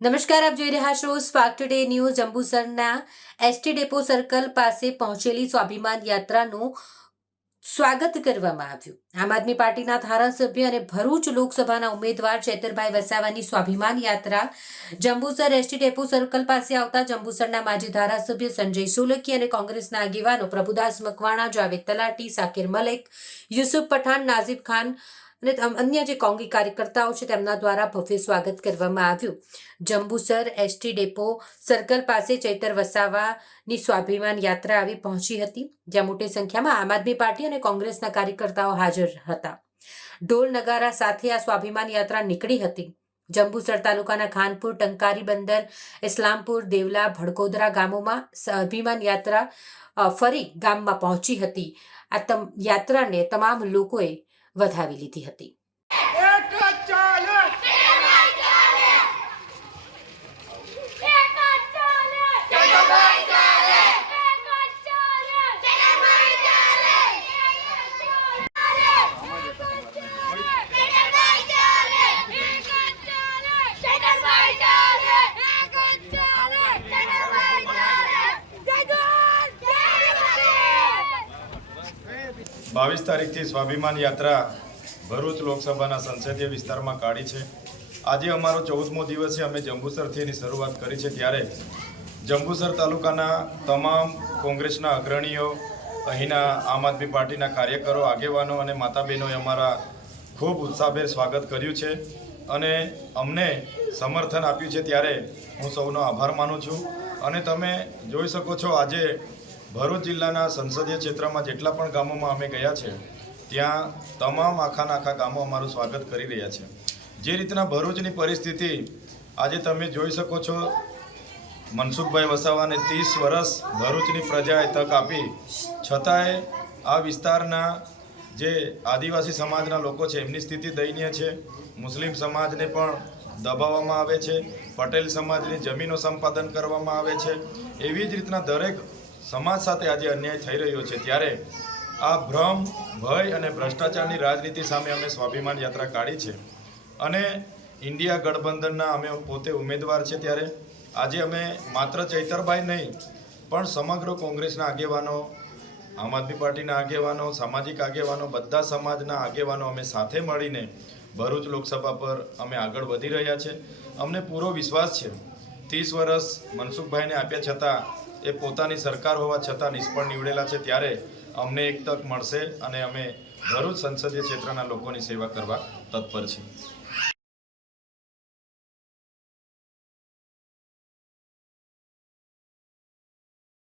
નમસ્કાર, આપ જોઈ રહ્યા છો સ્પાર્ક ટુડે ન્યૂઝ. જંબુસરના એસટી ડેપો સર્કલ પાસે પહોંચેલી સ્વાભિમાન યાત્રાનું સ્વાગત કરવામાં આવ્યું. આમ આદમી પાર્ટીના ધારાસભ્ય અને ભરૂચ લોકસભાના ઉમેદવાર ચેતરભાઈ વસાવાની સ્વાભિમાન યાત્રા જંબુસર એસટી ડેપો સર્કલ પાસે આવતા જંબુસરના માજી ધારાસભ્ય સંજય સોલંકી અને કોંગ્રેસના આગેવાનો પ્રભુદાસ મકવાણા, જાવેદ તલાટી, સાકિર મલેક, યુસુફ પઠાણ, નાઝિબ ખાન અને અન્ય જે કોંગી કાર્યકર્તાઓ છે તેમના દ્વારા ભવ્ય સ્વાગત કરવામાં આવ્યું. જંબુસર એસટી ડેપો સર્કલ પાસે ચૈતર વસાવાની સ્વાભિમાન યાત્રા આવી પહોંચી હતી, જ્યાં મોટી સંખ્યામાં આમ આદમી પાર્ટી અને કોંગ્રેસના કાર્યકર્તાઓ હાજર હતા. ઢોલ નગારા સાથે આ સ્વાભિમાન યાત્રા નીકળી હતી. જંબુસર તાલુકાના ખાનપુર, ટંકારી બંદર, ઇસ્લામપુર, દેવલા, ભડકોદરા ગામોમાં સ્વાભિમાન યાત્રા ફરી ગામમાં પહોંચી હતી. આ યાત્રાને તમામ લોકોએ વધાવી લીધી હતી. બાવીસ તારીખથી સ્વાભિમાન યાત્રા ભરૂચ લોકસભાના સંસદીય વિસ્તારમાં કાઢી છે. આજે અમારો 14મો દિવસ છે. અમે જંબુસરથી એની શરૂઆત કરી છે. ત્યારે જંબુસર તાલુકાના તમામ કોંગ્રેસના અગ્રણીઓ, અહીંના આમ આદમી પાર્ટીના કાર્યકરો, આગેવાનો અને માતા બહેનોએ અમારા ખૂબ ઉત્સાહભેર સ્વાગત કર્યું છે અને અમને સમર્થન આપ્યું છે. ત્યારે હું સૌનો આભાર માનું છું. અને તમે જોઈ શકો છો, આજે ભરૂચ જિલ્લાના સંસદીય ક્ષેત્રમાં જેટલા પણ ગામોમાં અમે ગયા છે, ત્યાં તમામ આખા ગામો અમારું સ્વાગત કરી રહ્યા છે. જે રીતના ભરૂચની પરિસ્થિતિ આજે તમે જોઈ શકો છો, મનસુખભાઈ વસાવાને 30 વર્ષ ભરૂચની પ્રજાએ તક આપી, છતાંય આ વિસ્તારના જે આદિવાસી સમાજના લોકો છે એમની સ્થિતિ દયનીય છે. મુસ્લિમ સમાજને પણ દબાવવામાં આવે છે, પટેલ સમાજની જમીનો સંપાદન કરવામાં આવે છે. એવી જ રીતના દરેક સમાજ સાથે આજે અન્યાય થઈ રહ્યો છે. ત્યારે આ ભ્રમ, ભય અને ભ્રષ્ટાચારની રાજનીતિ સામે અમે સ્વાભિમાન યાત્રા કાઢી છે અને ઇન્ડિયા ગઠબંધનના અમે પોતે ઉમેદવાર છે. ત્યારે આજે અમે માત્ર ચૈતરભાઈ નહીં પણ સમગ્ર કોંગ્રેસના આગેવાનો, આમ આદમી પાર્ટીના આગેવાનો, સામાજિક આગેવાનો, બધા સમાજના આગેવાનો અમે સાથે મળીને ભરૂચ લોકસભા પર અમે આગળ વધી રહ્યા છે. અમને પૂરો વિશ્વાસ છે 30 વર્ષ મનસુખભાઈને આપ્યા છતાં એ પોતાની સરકાર હોવા છતાં નિષ્ફળ નીવડેલા છે. ત્યારે અમને એક તક મળશે અને અમે ભરૂચ સંસદીય ક્ષેત્રના લોકોની સેવા કરવા તત્પર છીએ.